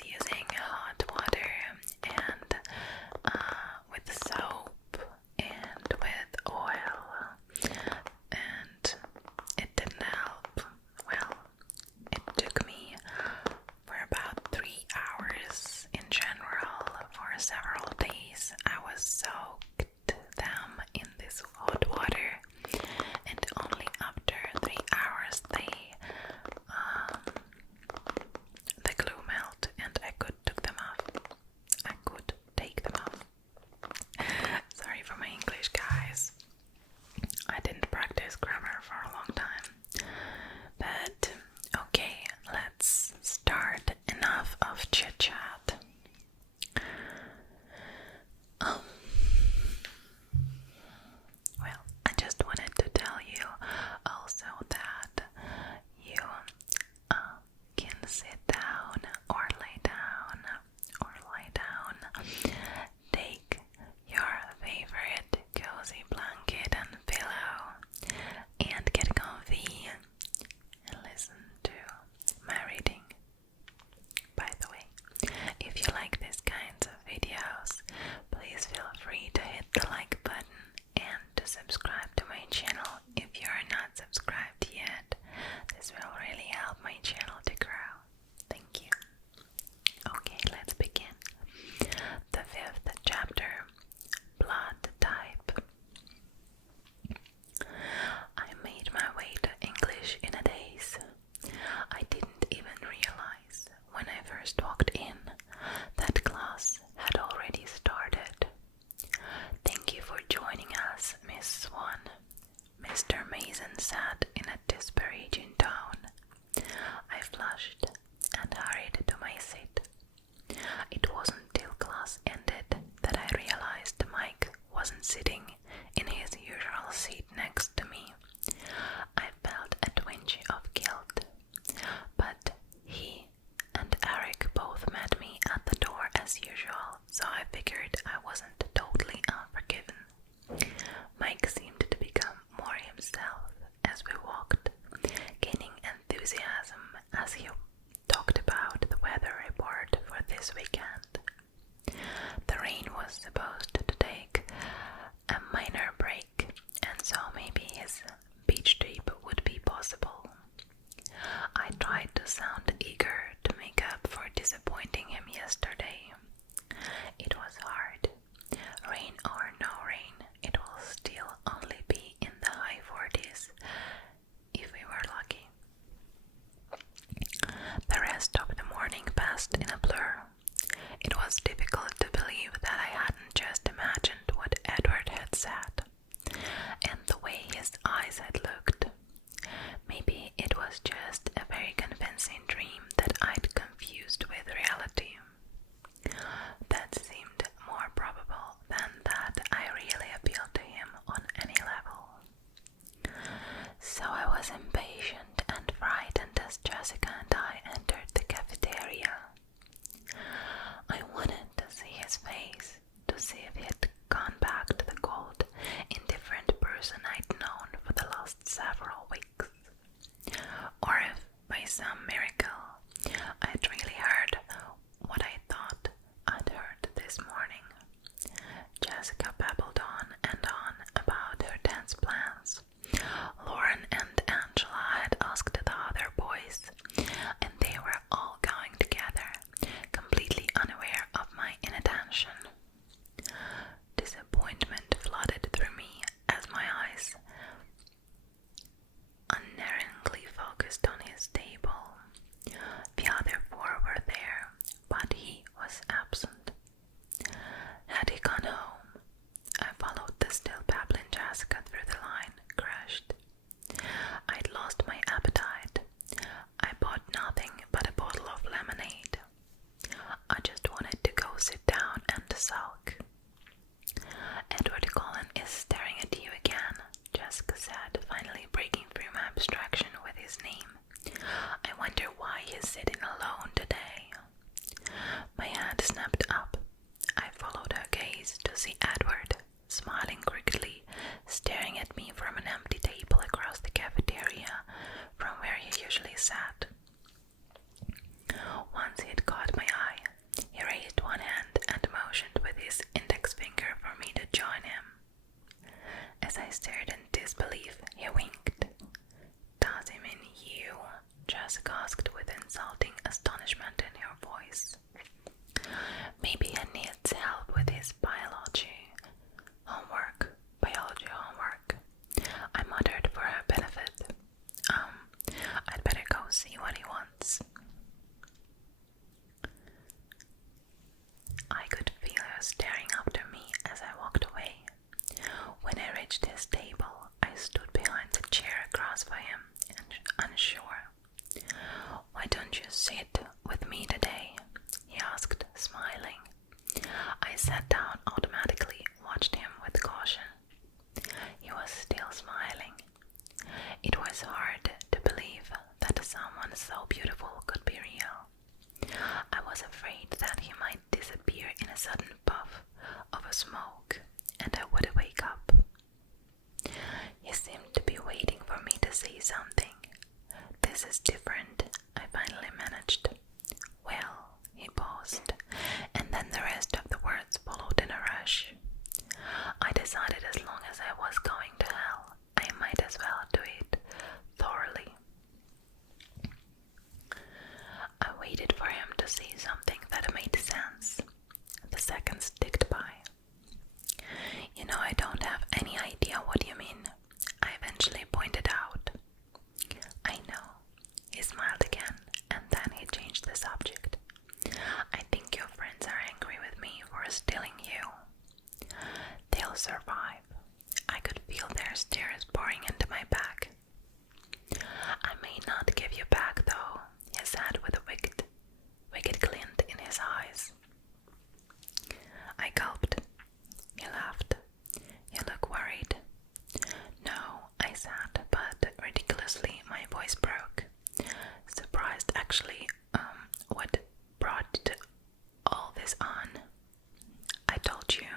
was using hot water and with soap and with oil, and it didn't help. Well, it took me for about 3 hours in general. For several days I was soaked them in this hot water, and only after 3 hours the glue melt and I could take them off. Sorry for my English, guys. I didn't practice grammar for a long time. But okay, let's start. Enough of chit chat. Well, I just wanted to tell you also that you can sit down or lay down take your favorite cozy blanket and pillow and get comfy and listen to my reading. By the way, if you like these kinds of videos, please feel free to hit the like button and to subscribe to my channel if you are not subscribed yet. This will really help my channel to grow. Thank you. Okay, let's begin. The 5th chapter, Blood Type. I made my way to English in a daze. I didn't even realize when I first walked in that class had already started. Thank you for joining us, Miss Swan, Mr. Mason said in a disparaging tone. I flushed and hurried to my seat. It wasn't till class ended that I realized Mike wasn't sitting in his usual seat next to me. I felt a twinge of guilt, but he and Eric both met me at the door as usual, so I figured I wasn't totally unforgiven. Mike seemed to become more himself as we walked, gaining enthusiasm as he talked about the weather report for this weekend. The rain was supposed to take a minor break, and so maybe his beach trip would be possible. I tried to sound eager to make up for disappointing him yesterday. It was hard. Rain or no rain, it will still only be in the high 40s if we were lucky. The rest of the morning passed in a blur. It was difficult to believe that I hadn't just imagined what Edward had said, and the way his eyes had looked. Maybe it was just a very convincing dream that I'd confused with reality. That seemed more probable than that I really appealed to him on any level. So I was impatient and frightened as Jessica and I entered the cafeteria. I wanted to see his face, to see if he had gone back to the cold, indifferent person I'd known for the last several weeks. Or if, by some miracle, I'd really heard what I thought I'd heard this morning. Jessica babbled on and on about her dance plans. Lauren and Angela had asked the other boys, and they were all going together, completely unaware of my inattention. Disappointment flooded through me as my eyes unerringly focused on his table. The other 4 were there, but he was absent. Had he gone home? I followed the still babbling Jessica through the line, crushed. I'd lost my appetite. I bought nothing but a bottle of lemonade. I just wanted to go sit down and sulk. Edward Cullen is staring at you again, Jessica said, finally breaking through my abstraction with his name. I wonder why he's sitting alone today. My hand snapped up. I followed her gaze to see Edward, smiling crookedly, staring at me from an empty table across the cafeteria from where he usually sat. Once he had caught my eye, was staring after me as I walked away. When I reached his table, I stood behind the chair across for him, unsure. "Why don't you sit with me today?" he asked, smiling. I sat down automatically, watched him with caution. He was still smiling. It was hard to believe that someone so beautiful could be real. I was afraid that he might disappear in a sudden puff of smoke and I would wake up. He seemed to be waiting for me to say something. "This is different," I finally managed. "Well," he paused, and then the rest of the words followed in a rush. I decided as long as I was going to hell, I might as well do it thoroughly. I waited for him to say something that made sense. The seconds ticked by. "You know, I don't have any idea what you mean," I eventually pointed out. "I know." He smiled again, and then he changed the subject. "I think your friends are angry with me for stealing you." "They'll survive." I could feel their stares pouring into my back. "I may not give you back, though," he said with a wicked glint in his eyes. I gulped. He laughed. "You look worried." "No," I said, but ridiculously my voice broke. Surprised, actually. What brought all this on? "I told you,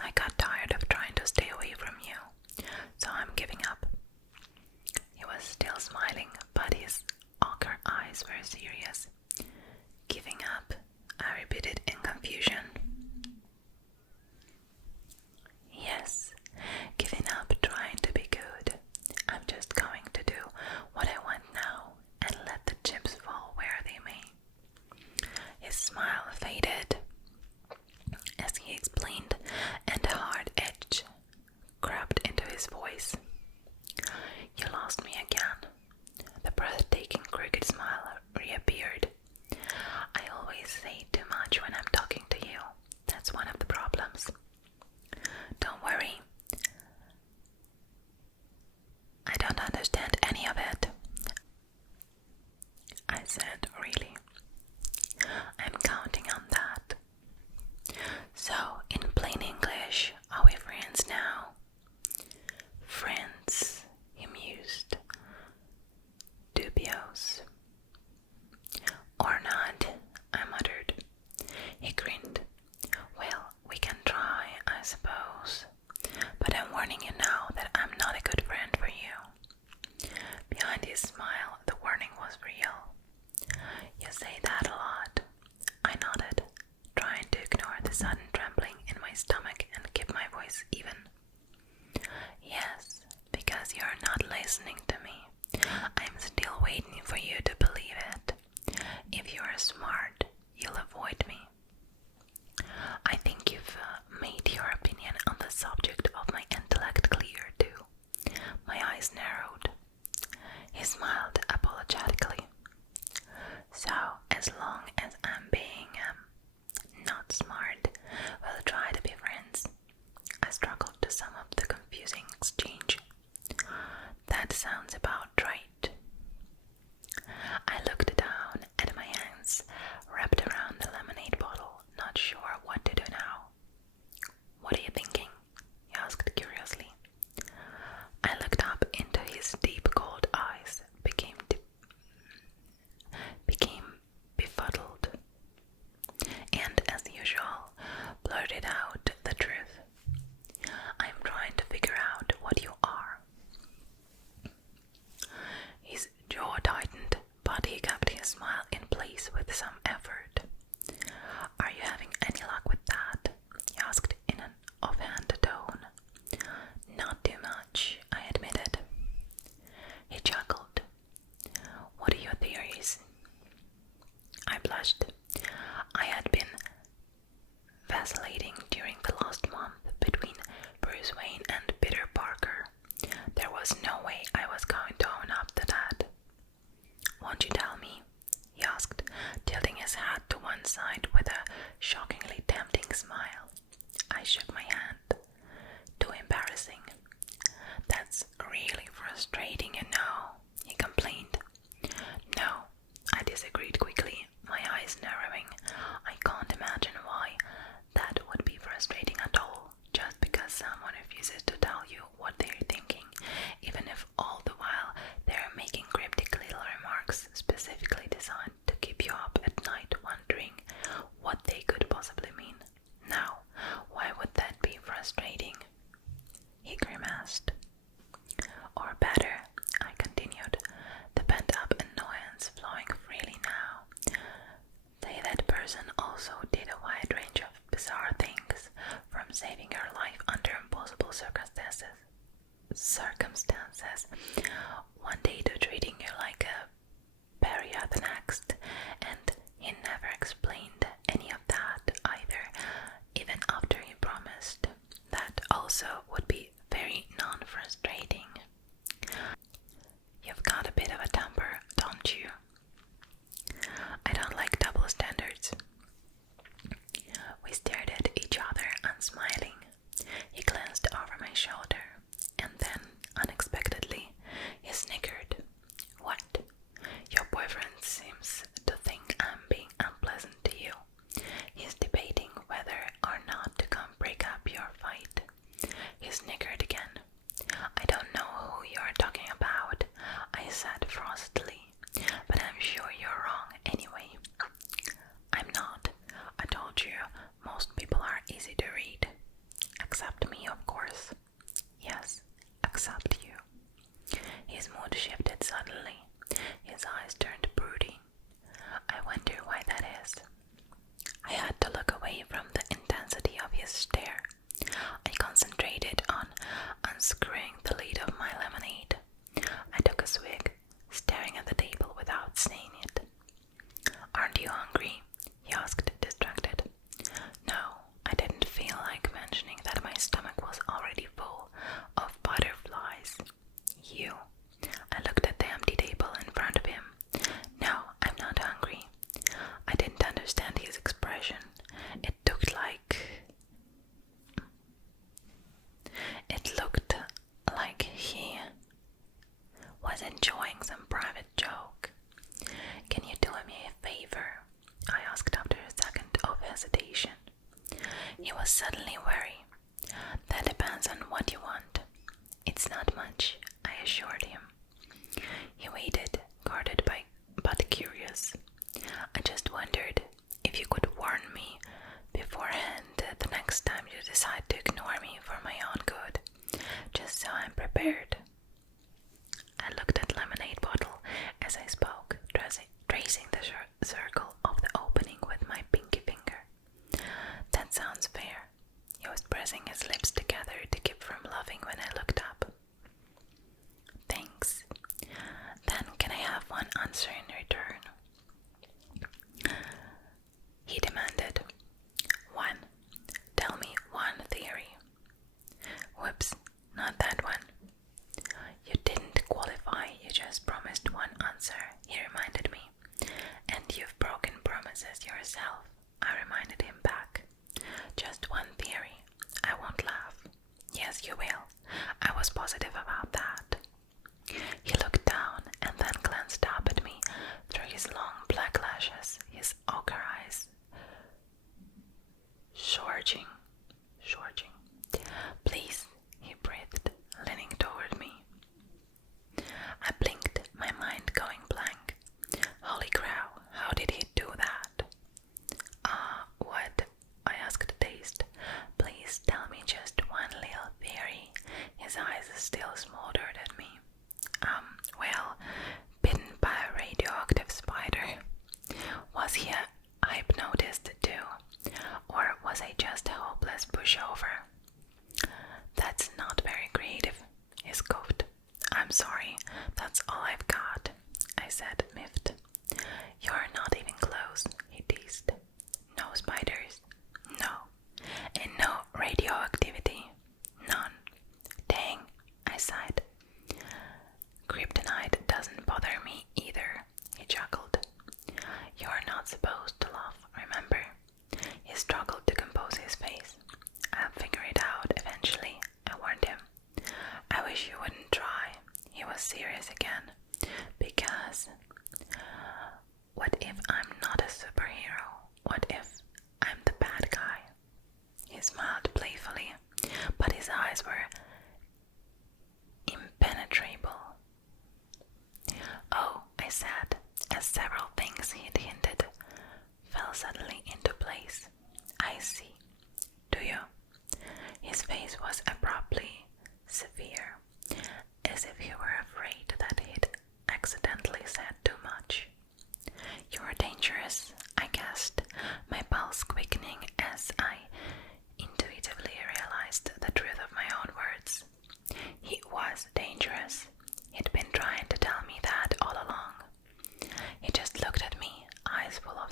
I got tired of trying to stay away from you, so I'm giving up." He was still smiling, but his ochre eyes were serious. "Giving up?" I repeated in confusion. "Yes, giving up trying to be good. I'm just going to do what I want now and let the chips fall where they may." His smile faded as he explained, and a hard edge crept into his voice. "You lost me again." The breathtaking crooked smile reappeared. "I always say too much when I'm talking to you. That's one of the problems." "Don't worry. I don't understand any of it." I said, "Really?" "I'm counting on that." "So, in plain English, are we friends now?" "Friends," he mused. "Dubious." "Or not," I muttered. He grinned. "Well, we can try, I suppose. But I'm warning you now that I'm not a good friend for you." Behind his smile, the warning was real. "You say that a lot." I nodded, trying to ignore the sudden trembling in my stomach and keep my voice even. "Yes, because you're not listening to me. I'm still waiting for you to believe it. If you're smart, you'll avoid me." "I think you've made your opinion on the subject of my intellect clear, too." My eyes narrowed. He smiled apologetically. "So, as long as I'm being not smart, we'll try to be friends." I struggled to sum up the confusing exchange. "That sounds about right." I looked down at my hands wrapped around the lemonade bottle, not sure what to do now. "What are you thinking?" he asked curiously. I looked up into his deep cold eyes, became befuddled, and as usual, blurted out the truth. "I'm trying to figure out what you are." His jaw tightened, but he kept his smile in place with some effort. "Are you having any luck with that?" he asked in an offhand tone. "Not too much," I admitted. He chuckled. "What are your theories?" I blushed. I had been vacillating during the last month between Bruce Wayne and Peter Parker. There was no way I was going to own up to that. "Won't you tell me?" he asked, tilting his hat to one side with a shockingly tempting smile. I shook my hand. Too embarrassing. That's really frustrating, you know, he complained. No, I disagreed quickly, my eyes narrowing. I can't imagine why that would be frustrating at all, just because someone refuses to tell you what they're thinking, even if all the while they're making cryptic little remarks specifically designed to keep you up at night wondering what they could possibly mean. Now, why would that be frustrating? He grimaced. Or better, I continued, the pent-up annoyance flowing freely now. Say that person also did a wide range of bizarre things, from saving your life under impossible circumstances, one day to treating you like a pariah the next, and he never explained any of that either, even after he promised. That also would be very non-frustrating. You've got a bit of a temper, don't you? I don't like double standards. We stared at each other, unsmiling. He glanced over my shoulder, and then, unexpectedly, he snickered. What? Your boyfriend seems to think I'm being unpleasant to you. He's debating whether or not to come break up your fight. He snickered again. I don't know who you're talking about, I said frostily, but I'm sure you're wrong anyway. I'm not. I told you, most people are easy to read. Except me, of course. Yes, except you. His mood shifted suddenly. His eyes turned broody. I wonder why that is. I had to look away from the intensity of his stare. I concentrated on unscrewing the lid of my lemonade. I took a swig, staring at the table without saying it. Aren't you hungry? He asked, distracted. No, I didn't feel like mentioning that my stomach was already full of butterflies. You. I looked at the empty table in front of him. No, I'm not hungry. I didn't understand his expression. It looked like he was enjoying some private joke. Can you do me a favor? I asked after a second of hesitation. He was suddenly wary. That depends on what you want. It's not much, I assured him. He waited, guarded but curious. I just wondered if you could warn me beforehand the next time you decide to ignore me for my own good, just so I'm prepared. I looked at the lemonade bottle as I spoke, tracing the circle of the opening with my pinky finger. That sounds fair. He was pressing his lips together to keep from laughing when I looked up. Thanks. Then can I have one answer in return? He demanded. One. Tell me one theory. Whoops, not that one. You didn't qualify, you just promised one answer, he reminded me. And you've broken promises yourself, I reminded him back. Just one theory. I won't laugh. Yes, you will. I was positive about that. He looked down and then glanced up at me through his long black lashes, his ochre eyes shorting. Please, he breathed, leaning toward me. I blinked, my mind going blank. Holy crow, how did he do that? What? I asked dazed. Please tell me just one little theory. His eyes still smoldered at me. Well, bitten by a radioactive spider. Was he a hypnotist too? Or was I just a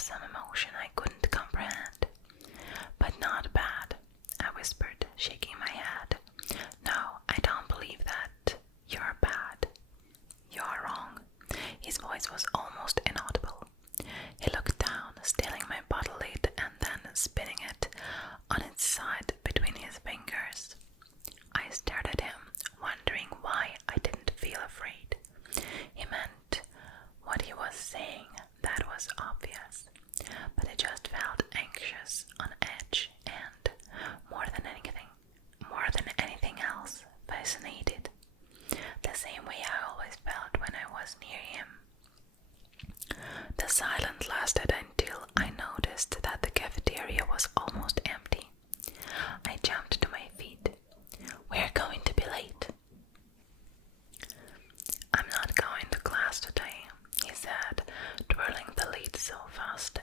some emotion I couldn't comprehend. But not bad, I whispered, shaking my head. No, I don't believe that. You're bad. You're wrong. His voice was almost inaudible. He looked down, stealing my bottle lid and then spinning it on its side between his fingers. I stared at him, wondering why I didn't feel afraid. He meant what he was saying, that was obvious, but I just felt anxious, on edge, and more than anything else, fascinated. The same way I always felt when I was near him. The silence lasted until I noticed that the cafeteria was almost empty. I jumped to my feet. We're going to be late. I'm not going to class today, he said, twirling the lead so fast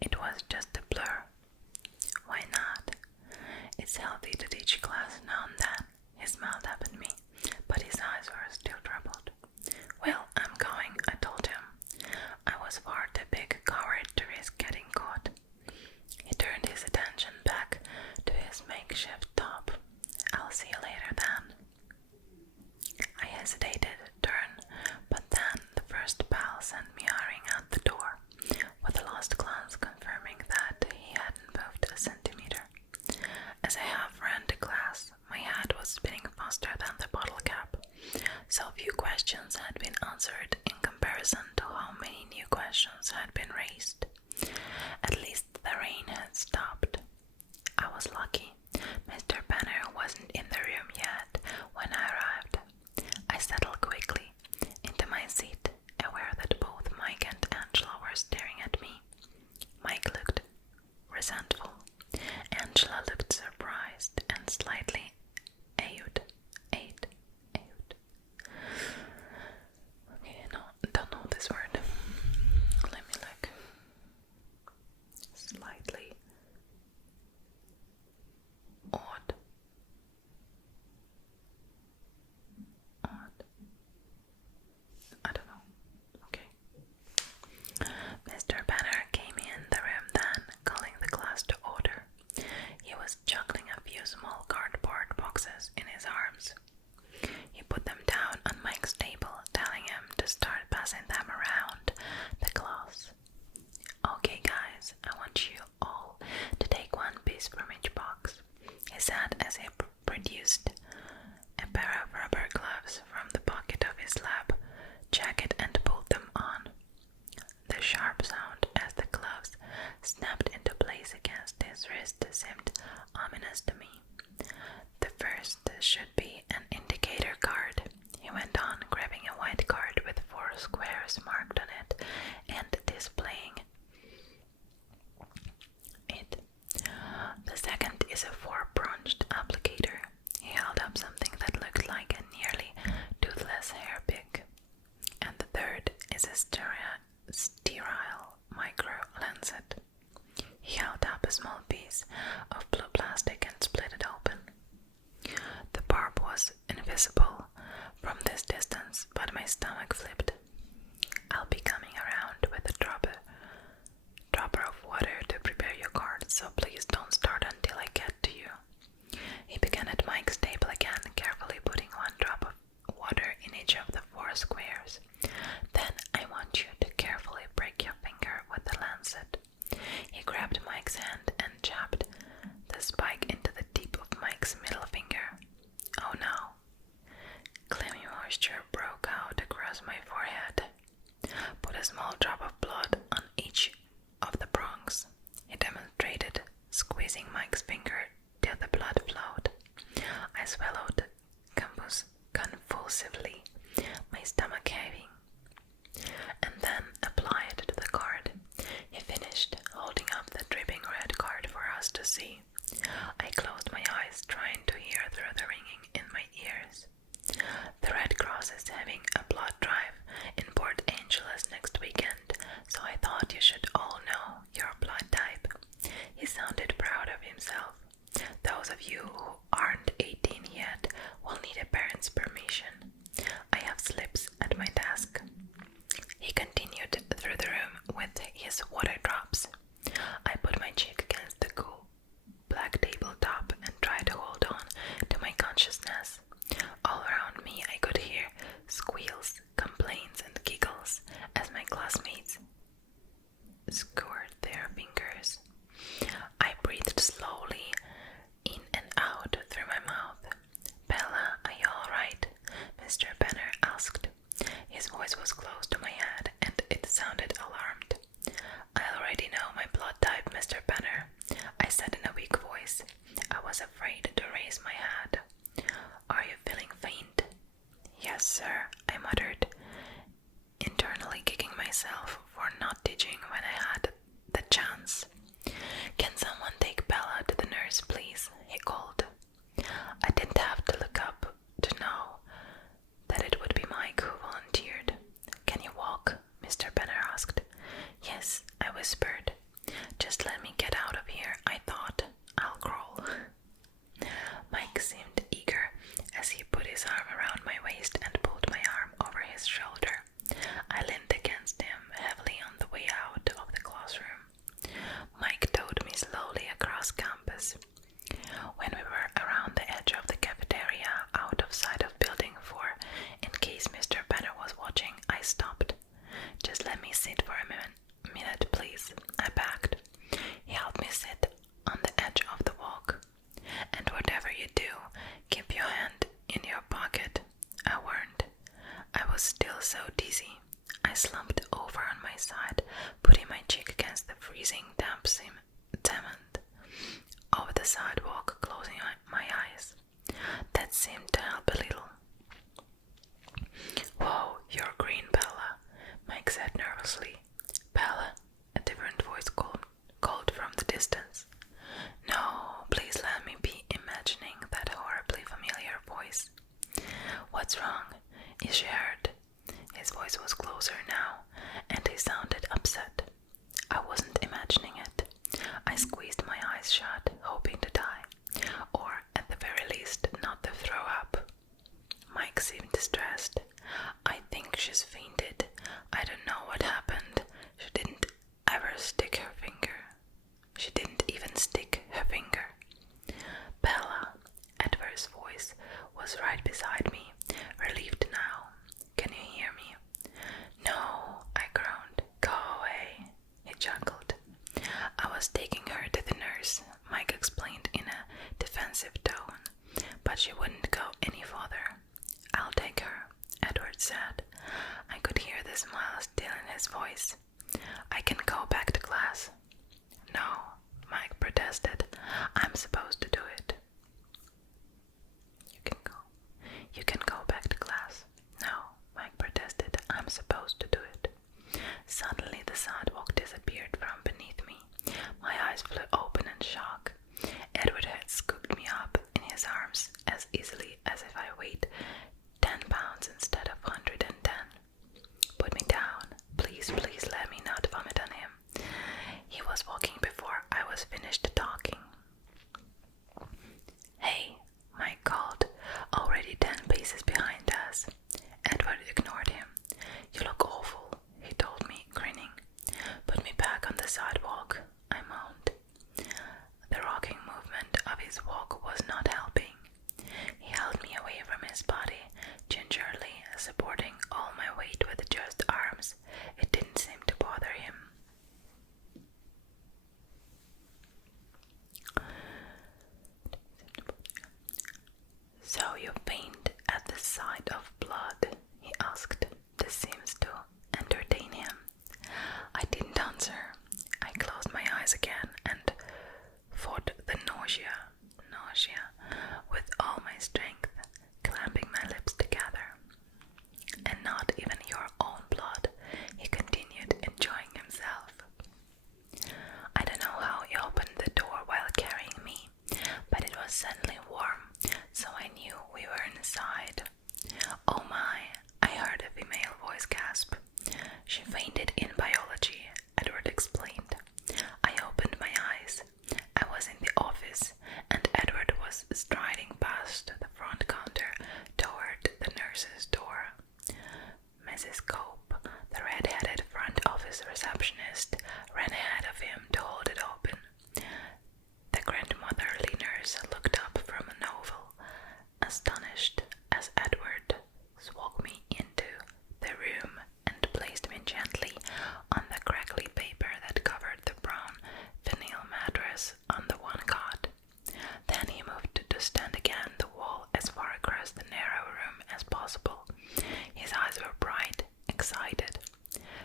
it was just a blur. Why not? It's healthy to teach class now and then. He smiled up at me, but his eyes were still troubled. Well, I'm going, I told him. I was far too big a coward to risk getting caught. He turned his attention back to his makeshift top. I'll see you later then. I hesitated to turn, but then the first bell sent me hurrying out the door, with a last glance confirming that he hadn't moved a centimeter. As I half ran to class, my head was spinning faster than the bottle cap. So few questions had been answered in comparison to how many new questions had been raised. At least the rain had stopped. I was lucky. Mr. Banner wasn't in the room yet when I arrived. I settled quickly into my seat, aware that both Mike and Angela were staring at me. Mike looked resentful. Angela looked surprised and slightly awed. Okay, no, don't know this word. Let me look. Slightly odd. I don't know. Okay. Mr. Banner came in the room then, calling the class to order. He was juggling a few small cardboard boxes in his arms. He put them down on Mike's table, telling him to start passing them around the class. Okay guys, I want you all to take one piece from each box, he said as he produced a pair of rubber gloves from the pocket of his lab jacket and pulled them on. The sharp sound as the gloves snapped into place against his wrist seemed ominous to me. The first should be an indicator card, he went on, grabbing a white card with 4 squares marked on it and displaying it. The second is a 4-branched applicator. He held up something that looked like a nearly toothless hair pick. And the third is a sterile micro lancet. He held up a small piece of blue plastic and split it open. The barb was invisible from this distance, but my stomach flipped. I'll be coming around with a dropper of water to prepare your cards, so please don't start until I get to you. He began at Mike's table again, carefully putting 1 drop of water in each of the 4 squares. Then I want you to carefully break your finger with the lancet. He grabbed Mike's hand and jabbed the spike into the tip of Mike's middle finger. Oh no. Clammy moisture broke out across my forehead. Put a small drop of blood on each of the prongs. He demonstrated, squeezing Mike's finger till the blood flowed. I swallowed convulsively, my stomach heaving, and then applied it to the card. He finished, holding up the dripping red card for us to see. I closed my eyes, trying to hear through the ringing in my ears. The Red Cross is having a blood drive in Port Angeles next weekend, so I thought you should all know your blood type. He sounded proud of himself. Those of you who aren't 18 yet will need a parent's permission. I have slips at my desk. He continued through the room with his water dropper Just let me get out of here, I thought. I'll crawl. Mike seemed eager as he put his arm around my waist and pulled my arm over his shoulder. I leaned against him heavily on the way out of the classroom. Mike towed me slowly across campus. When we were around the edge of the cafeteria, out of sight of Building 4, in case Mr. Banner was watching, I stopped. Just let me sit for a minute, please, I begged. He helped me sit on the edge of the walk. And whatever you do, keep your hand in your pocket, I warned. I was still so dizzy. I slumped over on my side, putting my cheek against the freezing damp cement of the sidewalk, closing my eyes. That seemed to help a little. Whoa, you're green, Bella, Mike said nervously. Bella, a different voice called from the distance. No, please let me be imagining that horribly familiar voice. What's wrong? Is she hurt? His voice was closer now, and he sounded upset. I wasn't imagining it. I squeezed my eyes shut, hoping to die, or at the very least not to throw up. Mike seemed distressed. I think she's fainted. I don't know what happened. She didn't even stick her finger. Bella, Edward's voice was right beside me, relieved now. Can you hear me? No, I groaned. Go away, he chuckled. I was taking her to the nurse, Mike explained in a defensive tone, but she wouldn't go any further. I'll take her, Edward said. I could hear the smile still in his voice. I can go back to class. No, Mike protested. I'm supposed to do it. You can go back to class. No, Mike protested. I'm supposed to do it. Suddenly the sidewalk disappeared from beneath me. My eyes flew open in shock. Edward had scooped me up in his arms as easily as if I weighed 10 pounds instead of 110. Put me down. Please let me not vomit on him. He was walking before I was finished talking. Hey, Mike called, already 10 paces behind us. Edward ignored him. You look awful, he told me, grinning. Put me back on the sidewalk, I moaned. The rocking movement of his walk was not helping. He held me away from his body, gingerly supporting all my weight with just arms. It didn't seem to bother him. So you faint at the sight of blood? He asked. This seems to entertain him. I didn't answer. I closed my eyes again and fought the nausea with all my strength, clamping my lips together. And not even your own blood, he continued, enjoying himself. I don't know how he opened the door while carrying me, but it was suddenly warm, so I knew we were inside. Oh my, I heard a female voice gasp. She fainted in biology, Edward explained. I opened my eyes. I was in the office, and Edward was striding past the front counter toward the nurse's door. Mrs. Cope, the red-headed front office receptionist, ran ahead of him to hold it open. The grandmotherly nurse looked up from a novel, astonished as Edward walked me into the room and placed me gently on the crackly paper that covered the brown vinyl mattress on the one cot. Then he moved to stand against the wall as far across the narrow room as possible. His eyes were bright, excited.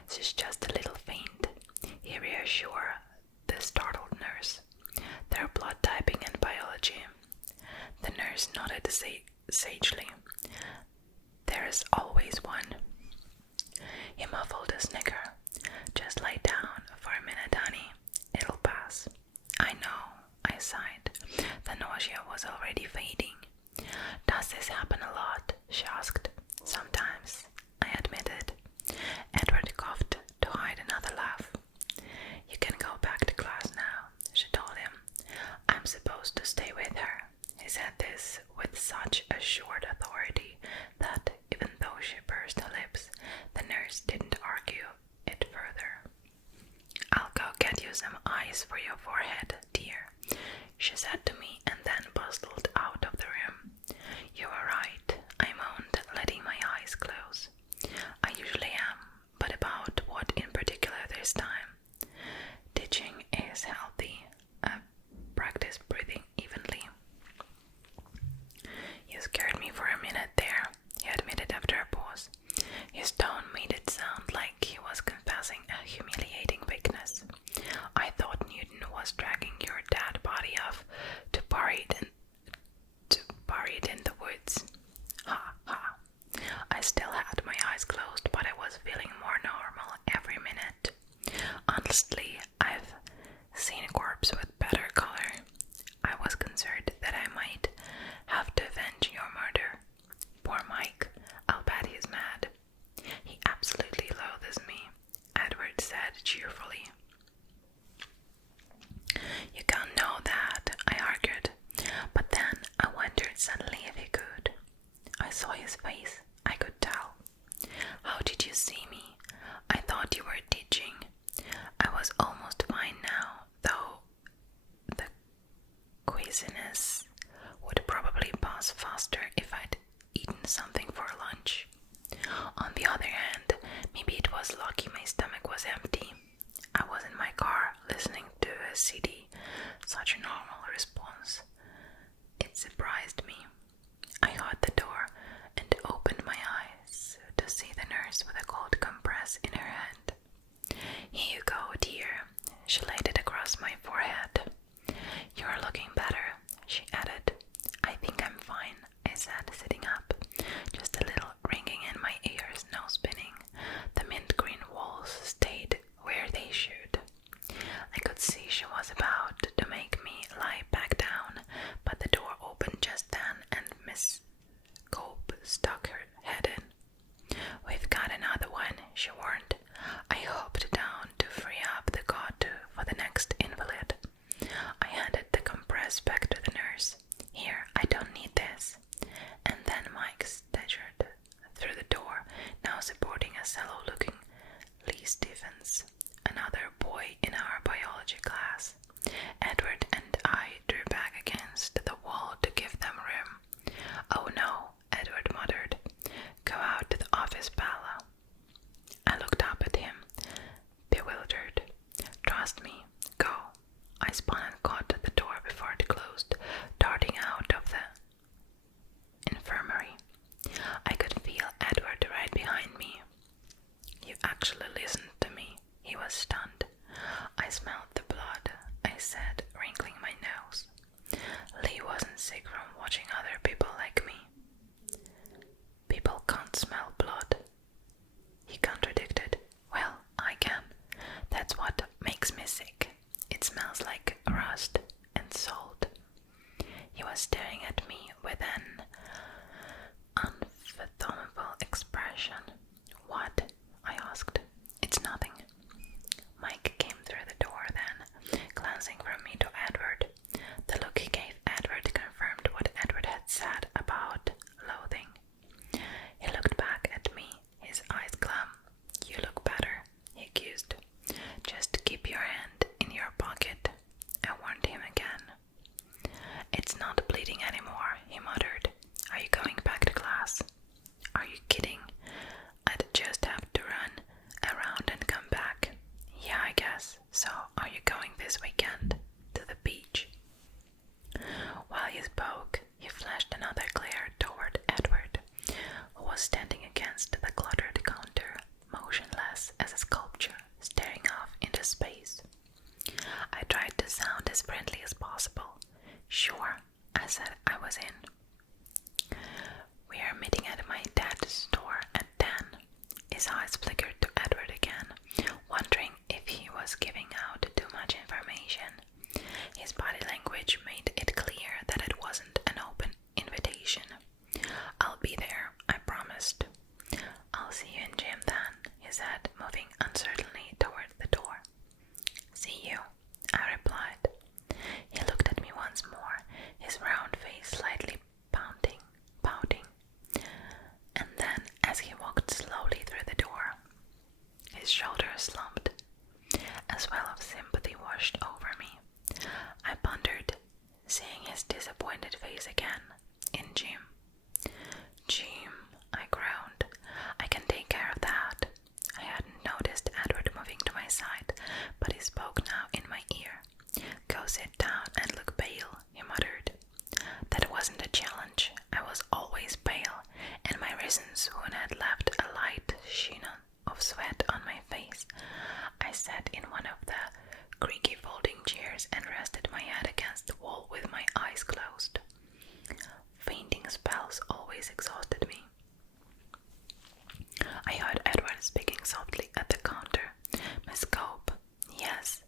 She's just a little faint, he reassured the startled nurse. They're blood typing and biology. The nurse nodded sagely. There is always one. He muffled a snicker. Just lie down for a minute, honey. It'll pass. I know, I sighed. The nausea was already fading. Does this happen a lot? She asked. Sometimes, I admitted. Edward coughed to hide another laugh. You can go back to class eyes for your forehead, dear," she said to me, and then bustled out of the room. "You are right," I moaned, letting my eyes close. "I usually am, but about what in particular this time?" "Teaching is healthy. Practice breathing evenly." "You scared me for a minute there," he admitted after a pause. His tone made it sound like he was confessing a humiliating weakness. "I thought Newton was dragging your dead body off to bury it in the woods." Ha ha. I still had my eyes closed, but I was feeling more normal every minute. "Honestly, I've seen a corpse with better color. I was concerned that I might have to avenge your murder. Poor Mike, I'll bet he's mad." "He absolutely loathes me," Edward said cheerfully. "You can't know that," I argued, but then I wondered suddenly if he could. I saw his face, I could tell. "How did you see me? I thought you were teaching." I was almost fine now, though the queasiness would probably pass faster if I'd eaten something for lunch. On the other hand, maybe it was lucky my stomach was empty. I was in my car listening to a CD, such a normal response. It surprised me. I heard the door and opened my eyes to see the nurse with a cold compress in her hand. "Here you go, dear." She laid it across my forehead. "You're looking better," she added. "I think I'm fine," I said, sitting up. Just a little ringing in my ears, no spinning. The mint green walls stayed where they should. I could see she was about to make me lie back down, but the door opened just then and Miss Cope stuck her head in. "We've got another one," she warned. I hopped down to free up the cot for the next invalid. I handed the compress back to the nurse. "Here, I don't need this." And then Mike staggered through the door, now supporting a sallow-looking Lee Stephens, another boy in our biology class. Edward and I drew back against the wall to give them room. "Oh no," Edward muttered. "Go out to the office, Bella." I looked up at him, bewildered. "Trust me, go." I spun and caught the door before it closed, darting out of the infirmary. I could feel Edward right behind me. "You actually listened to me." He was stunned. "I smelled the blood," I said, wrinkling my nose. "Lee wasn't sick from watching other people like me." "People can't smell blood," he contradicted. "Well, I can. That's what makes me sick. It smells like rust and salt." He was staring at me with an unfathomable expression. "What?" I asked. "It's nothing." Mike came through the door then, glancing from me to Edward. The look he gave Edward confirmed what Edward had said about loathing. He looked back at me, his eyes glum. "You look better," he accused. "Just keep your hand in your pocket," I warned him again. "It's not bleeding anymore," he muttered. "Are you going back to class?" "Are you kidding? I'd just have to run around and come back." "Yeah, I guess. So, are you going this weekend? To the beach?" While he spoke, he flashed another glare toward Edward, who was standing against the cluttered counter, motionless as a sculpture, staring off into space. I tried to sound as friendly as possible. "Sure," I said I was in. "We are meeting at my dad's store at 10. His eyes flickered to Edward again, wondering if he was giving out too much information. His body language made it clear that it wasn't an open invitation. "I'll be there," I promised. "I'll see you in gym then," he said, moving uncertainly toward the door. "See you," I replied. He looked at me once more, his round face slightly pouting. excited face again. In gym. Gym, I groaned. I can take care of that. I hadn't noticed Edward moving to my side, but he spoke now in my ear. Go sit down and look pale, he muttered. That wasn't a challenge. I was always pale, and my risen swoon had left a light sheen of sweat on my face. I sat in one of the creaky folding chairs and rested my head against the wall with my eyes closed. Fainting spells always exhausted me. I heard Edward speaking softly at the counter. Miss Cope. Yes,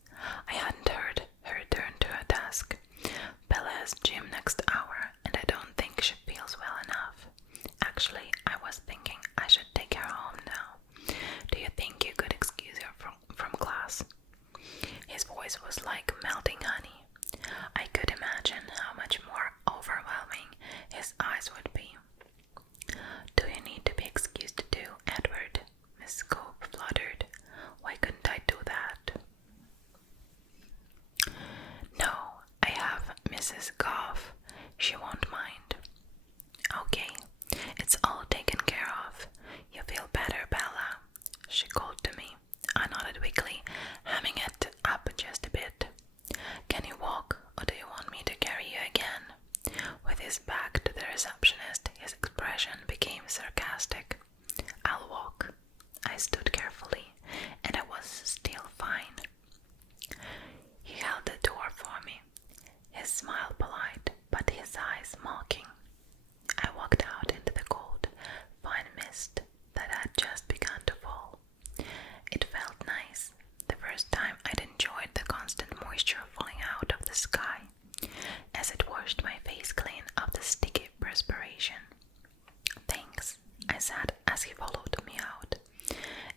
I hadn't heard her return to her desk. Bella has gym next hour, and I don't think she feels well enough. Actually, I was thinking I should take her home now. Do you think you could excuse her from class? His voice was like melting honey. I could imagine how much more overwhelming his eyes would be. Do you need to be excused too, Edward? Miss Cope fluttered. Why couldn't I do that? No, I have Mrs. Goff. She won't mind. Okay, it's all taken care of. You feel better, Bella? She called to me. I nodded weakly, hamming it up just a bit. Can you walk, or do you want me to carry you again? With his back to the receptionist, his expression became sarcastic. I'll walk. I stood carefully, and I was still fine. He held the door for me, his smile polite, but his eyes mocking. I walked out into the cold, fine mist that had just begun to fall. It felt nice, the first time I'd enjoyed the constant moisture falling out of the sky, as it washed my face clean of the sticky perspiration. Thanks, I said as he followed me out.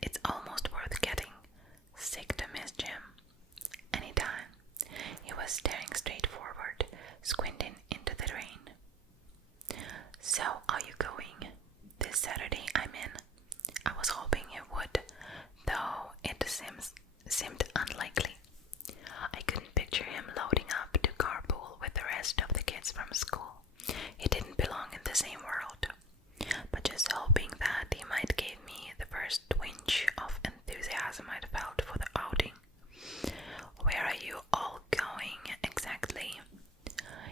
It's almost worth getting sick to miss Jim. Anytime. He was staring straight forward, squinting into the rain. So, are you going? This Saturday I'm in. I was hoping you would, though it seemed unlikely. I couldn't picture him loading up to carpool with the rest of the kids from school. He didn't belong in the same world. But just hoping that he might give me the first twinge of enthusiasm I'd felt for the outing. Where are you all going exactly?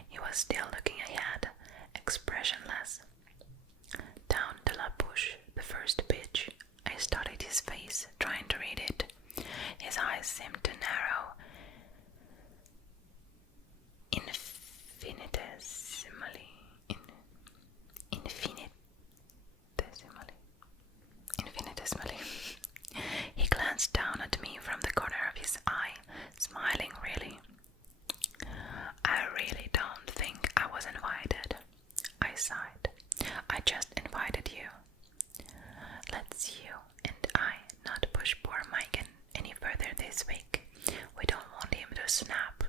He was still looking ahead, expressionless. Down to La Bouche, the first pitch. I studied his face, trying to read it. His eyes seemed to narrow infinitesimally. He glanced down at me from the corner of his eye, smiling really. I really don't think I was invited. I sighed. I just invited you. Let's you and I not push poor Mike any further this week. We don't want him to snap.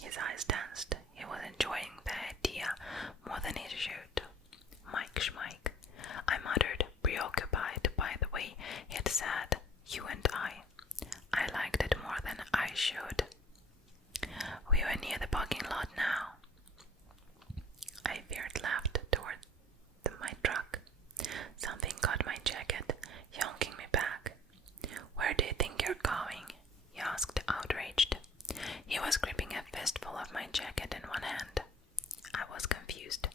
His eyes danced. He was enjoying the idea more than he should. Mike Schmike, I muttered, preoccupied by the way he had said, you and I. I liked it more than I should. We were near the parking lot now. I veered left toward my truck. Something caught my jacket, yonking me back. Where do you think you're going? He asked, outraged. He was gripping a fistful of my jacket in one hand. I was confused.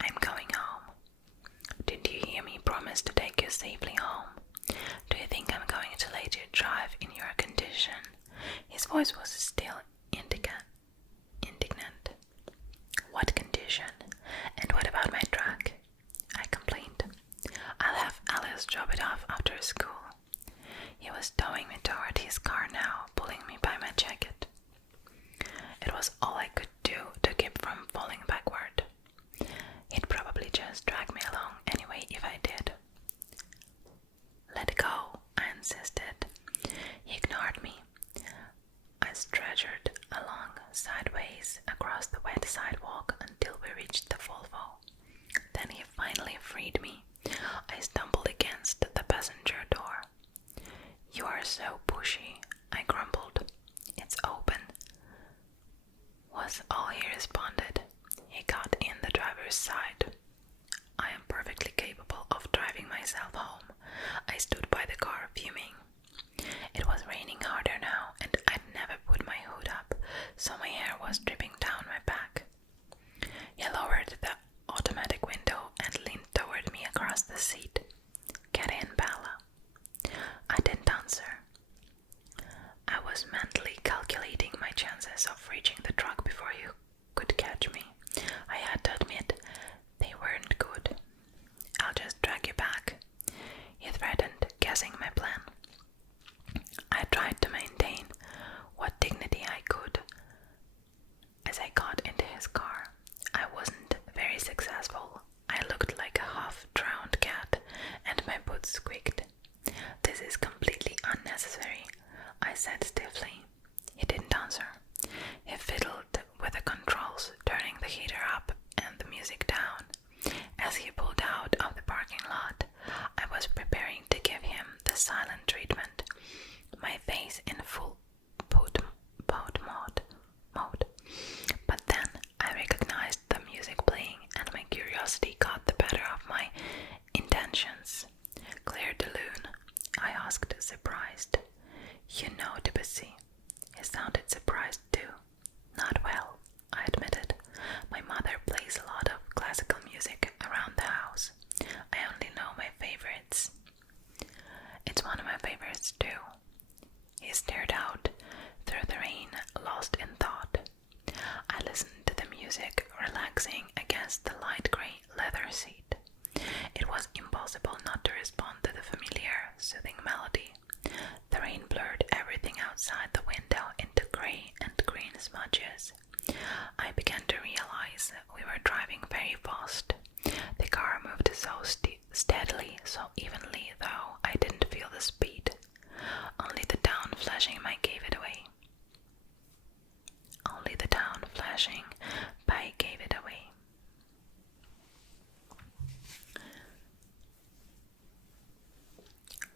I'm going home. Didn't you hear me promise to take you safely home? Do you think I'm going to let you drive in your condition? His voice was still indignant. What condition? And what about my truck? I complained. I'll have Alice drop it off after school. He was towing me toward his car now, pulling me by my jacket. It was all I could do to keep from falling backward. He'd probably just drag me along anyway if I did. Let go, I insisted. He ignored me. I stretchered along sideways across the wet sidewalk until we reached the Volvo. Then he finally freed me. I stumbled against the passenger door. You are so pushy, I grumbled. It's open, was all he responded. He got in driver's side. I am perfectly capable of driving myself home. I stood by the car fuming. It was raining harder now, and I'd never put my hood up, so my hair was dripping down my back. He lowered the automatic window and leaned toward me across the seat. "Get in, Bella." I didn't answer. I was mentally calculating my chances of reaching the truck before you could catch me. I had to admit, they weren't good. "I'll just drag you back," he threatened, guessing my plan. I tried to maintain what dignity I could as I got into his car. I wasn't very successful. I looked like a half-drowned cat, and my boots squeaked. "This is completely unnecessary," I said stiffly. He didn't answer. He fiddled with the controls, turning the heater up and the music down. As he pulled out of the parking lot, I was preparing to give him the silent treatment, my face in full boat mode. But then I recognized the music playing, and my curiosity got the better of my intentions. "Claire de Lune?" I asked, surprised. "You know Debussy?" He sounded surprised too. "Not well," I admitted. "My mother plays a lot of classical music around the house. I only know my favorites." "It's one of my favorites too." He stared out through the rain, lost in thought. I listened to the music, relaxing against the light grey leather seat. It was impossible not to respond to the familiar, soothing melody. The rain blurred everything outside the window into grey and green smudges. I began to realize we were driving very fast. The car moved so steadily, so evenly, though I didn't feel the speed. Only the town flashing by gave it away.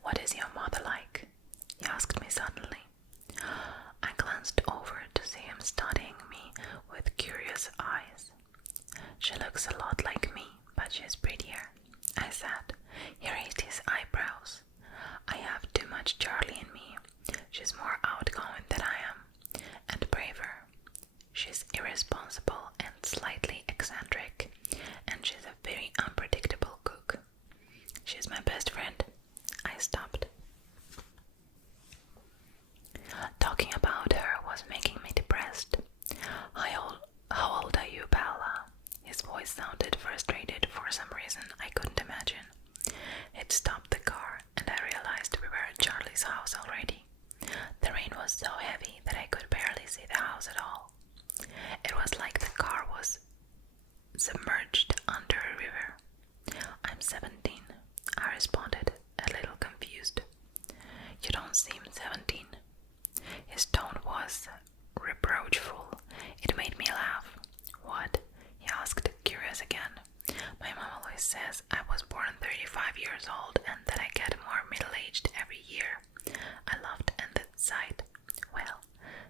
"What is your mother like?" he asked me suddenly. I glanced over to see him studying me with curious eyes. "She looks a lot like me, but she's prettier," I said. He raised his eyebrows. "I have too much Charlie in me. She's more outgoing than I am, and braver. She's irresponsible and slightly eccentric, and she's a very unpredictable cook. She's my best friend." I stopped. Talking about her was making me depressed. How old are you, Bella?" His voice sounded frustrated for some reason I couldn't imagine. He'd stopped the car, and I realized we were at Charlie's house already. The rain was so heavy that I could barely see the house at all. It was like the car was submerged under a river. "I'm 17, I responded, a little confused. "You don't seem 17. His tone was reproachful. It made me laugh. "What?" he asked, curious again. "My mom always says I was born 35 years old and that I get more middle-aged every year." I laughed at that sight. "Well,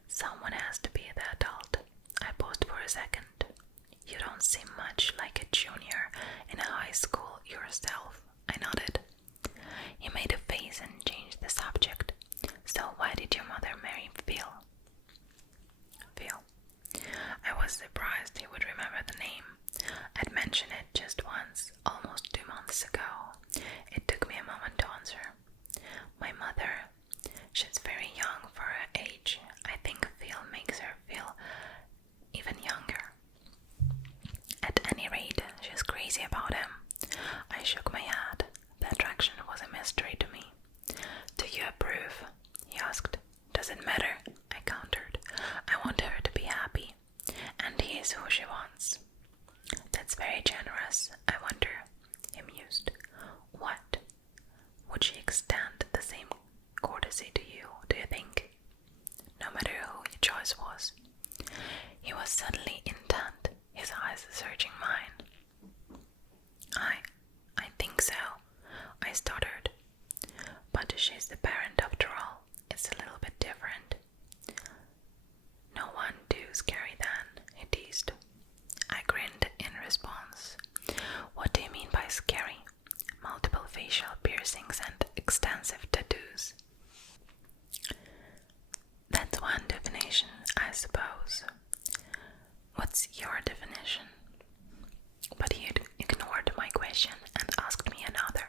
someone has to be the adult." I paused for a second. "You don't seem much like a junior in high school yourself." I nodded. He made a face and changed the subject. "So why did your mother marry Phil?" Phil. I was surprised he would remember the name. I'd mentioned it just once, almost 2 months ago. It took me a moment to answer. "My mother, she's very young for her age. I think Phil makes her feel even younger. At any rate, she's crazy about him." I shook my head. The attraction was a mystery to me. "Do you approve?" he asked. "Does it matter?" I countered. "I want her to be happy, and he is who she wants." "That's very generous. I wonder," he mused. "What? Would she extend the same courtesy to you, do you think? No matter who your choice was?" He was suddenly intent, his eyes searching mine. I think so," I stuttered. "But she's the parent after all. It's a little bit different." "No one too scary then," he teased. I grinned in response. facial piercings and extensive tattoos. That's one definition, I suppose. What's your definition? But he ignored my question and asked me another.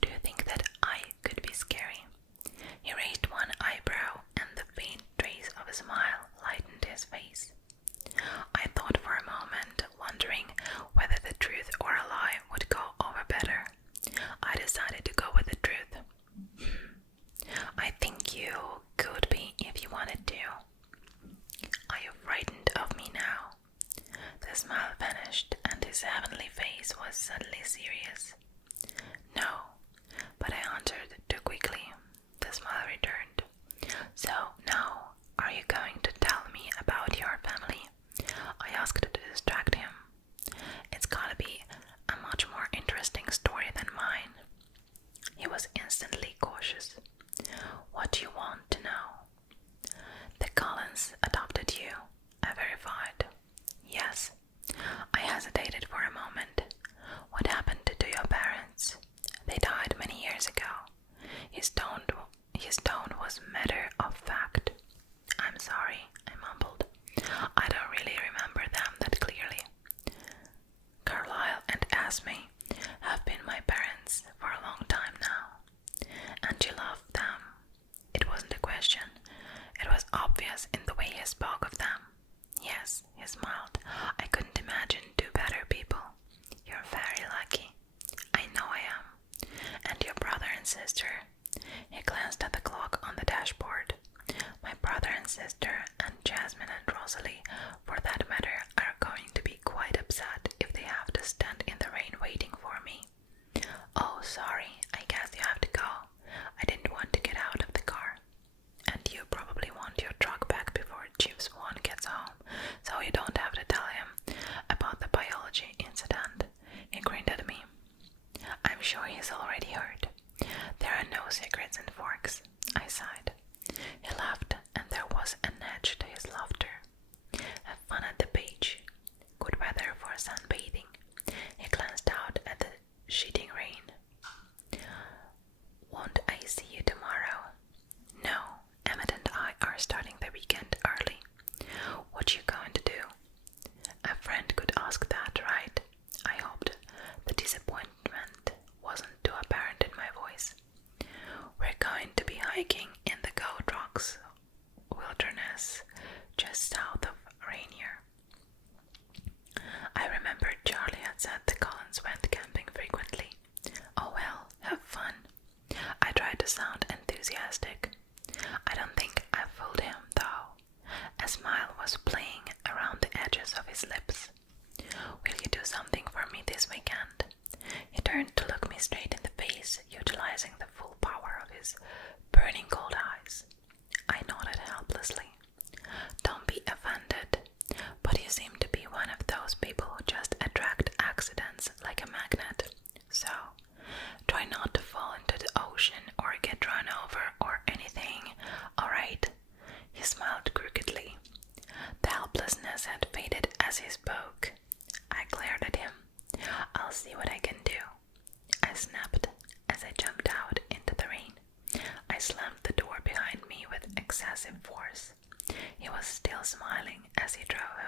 Do you think that I could be scary? He raised one eyebrow and the faint trace of a smile lightened his face. I thought for a moment, wondering whether the truth or a lie would go over better. I decided to go with the truth. I think you could be if you wanted to. Are you frightened of me now? The smile vanished and his heavenly face was suddenly serious. No, but I answered too quickly. The smile returned. So now, are you going to tell me about your family? I asked to distract him. It's gotta be a much more interesting story than mine. He was instantly cautious. What do you want to know? The Collins adopted you, I verified. Yes. I hesitated for a moment. What happened to your parents? They died many years ago. His tone was matter of fact. I'm sorry, I mumbled. I don't really remember them that clearly. Carlisle and Esme have been my parents for a long time now, and you love them. It wasn't a question. It was obvious in the way he spoke of them. Yes, he smiled. I couldn't imagine two better people. You're very lucky. I know I am. And your brother and sister. He glanced at the clock on the dashboard. My brother and sister, and Jasmine and Rosalie, for that matter, are going to be quite upset if they have to stand in the rain waiting for me. Oh, sorry, I guess you have to go. I didn't want to get out of the car. And you probably want your truck back before Chief Swan gets home, so you don't have to tell him about the biology incident. He grinned at me. I'm sure he's already heard. There are no secrets in Forks, I sighed. He laughed, and there was an edge to his laughter. Have fun at the beach. Good weather for sunbathing. He glanced out at the sheeting rain. Won't I see you tomorrow? No, Emmett and I are starting the weekend early. What you going to do? A friend could ask that, right? I hoped the disappointment wasn't too apparent in my voice. We're going to be hiking in the Goat Rocks wilderness just south of Rainier. I remembered Charlie had said the Collins went camping frequently. Oh well, have fun. I tried to sound enthusiastic. I don't think I fooled him, though. A smile was playing around the edges of his lips. Will you do something for me this weekend? He turned to look me straight in the face, utilizing the full power of his burning cold eyes. I nodded helplessly. Don't be offended, but you seem to be one of those people who just attract accidents like a magnet. So, try not to fall into the ocean or get run over or anything, alright? He smiled crookedly. The helplessness had faded as he spoke. I glared at him. I'll see what I can do. I snapped as I jumped out into the rain. I slammed the door behind me with excessive force. He was still smiling as he drove